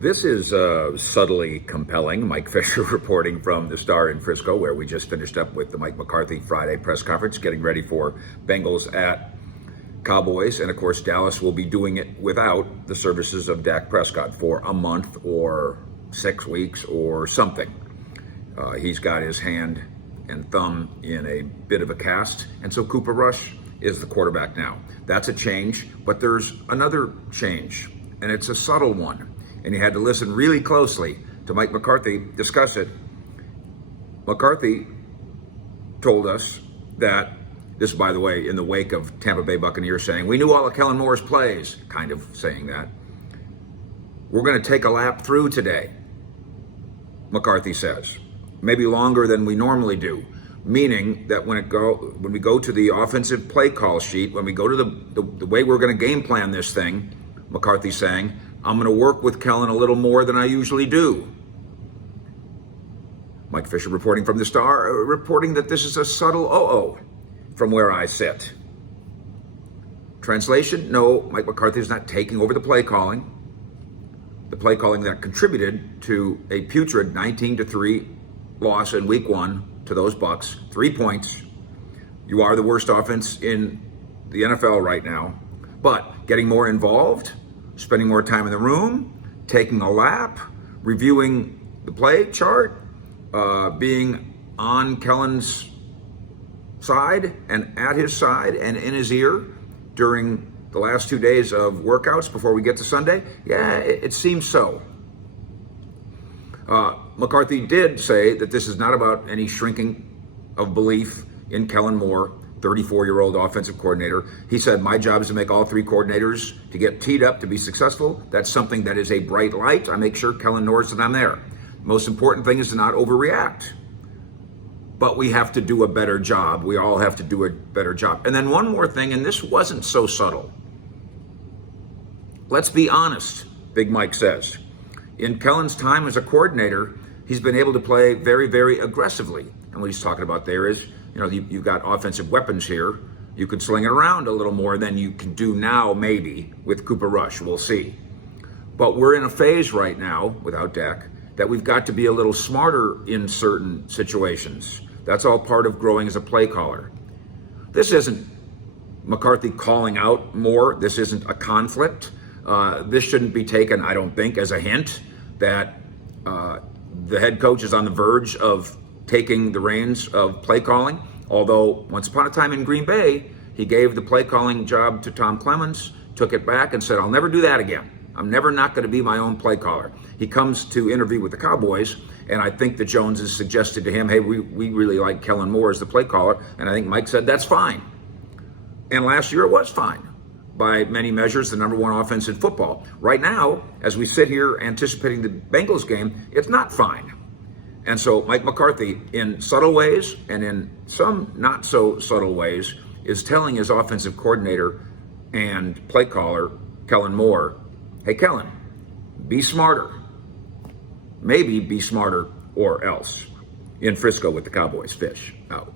This is subtly compelling. Mike Fisher reporting from the Star in Frisco, where we just finished up with the Mike McCarthy Friday press conference, getting ready for Bengals at Cowboys. And of course, Dallas will be doing it without the services of Dak Prescott for a month or 6 weeks or something. He's got his hand and thumb in a bit of a cast. And so Cooper Rush is the quarterback now. That's a change, but there's another change, and it's a subtle one. And you had to listen really closely to Mike McCarthy discuss it. McCarthy told us that, this, by the way, in the wake of Tampa Bay Buccaneers saying, we knew all of Kellen Moore's plays, kind of saying that. We're going to take a lap through today, McCarthy says. Maybe longer than we normally do. Meaning that when we go to the offensive play call sheet, when we go to the way we're going to game plan this thing, McCarthy's saying, I'm going to work with Kellen a little more than I usually do. Mike Fisher reporting from the Star, reporting that this is a subtle from where I sit. Translation, no, Mike McCarthy is not taking over the play calling. The play calling that contributed to a putrid 19-3 loss in week 1 to those Bucs. 3 points. You are the worst offense in the NFL right now. But getting more involved, spending more time in the room, taking a lap, reviewing the play chart, being on Kellen's side and at his side and in his ear during the last 2 days of workouts before we get to Sunday? Yeah, it seems so. McCarthy did say that this is not about any shrinking of belief in Kellen Moore, 34-year-old offensive coordinator. He said, my job is to make all 3 coordinators to get teed up to be successful. That's something that is a bright light. I make sure Kellen knows that I'm there. Most important thing is to not overreact. But we have to do a better job. We all have to do a better job. And then one more thing, and this wasn't so subtle. Let's be honest, Big Mike says. In Kellen's time as a coordinator, he's been able to play very, very aggressively. And what he's talking about there is, you've got offensive weapons here. You could sling it around a little more than you can do now, maybe, with Cooper Rush. We'll see. But we're in a phase right now, without Dak, that we've got to be a little smarter in certain situations. That's all part of growing as a play caller. This isn't McCarthy calling out more. This isn't a conflict. This shouldn't be taken, I don't think, as a hint that the head coach is on the verge of taking the reins of play calling. Although once upon a time in Green Bay, he gave the play calling job to Tom Clemens, took it back and said, I'll never do that again. I'm never not going to be my own play caller. He comes to interview with the Cowboys, and I think the Joneses suggested to him, hey, we really like Kellen Moore as the play caller. And I think Mike said, that's fine. And last year it was fine. By many measures, the number 1 offense in football. Right now, as we sit here anticipating the Bengals game, it's not fine. And so Mike McCarthy, in subtle ways and in some not so subtle ways, is telling his offensive coordinator and play caller, Kellen Moore, hey, Kellen, be smarter. Maybe be smarter or else. In Frisco with the Cowboys. Fish out.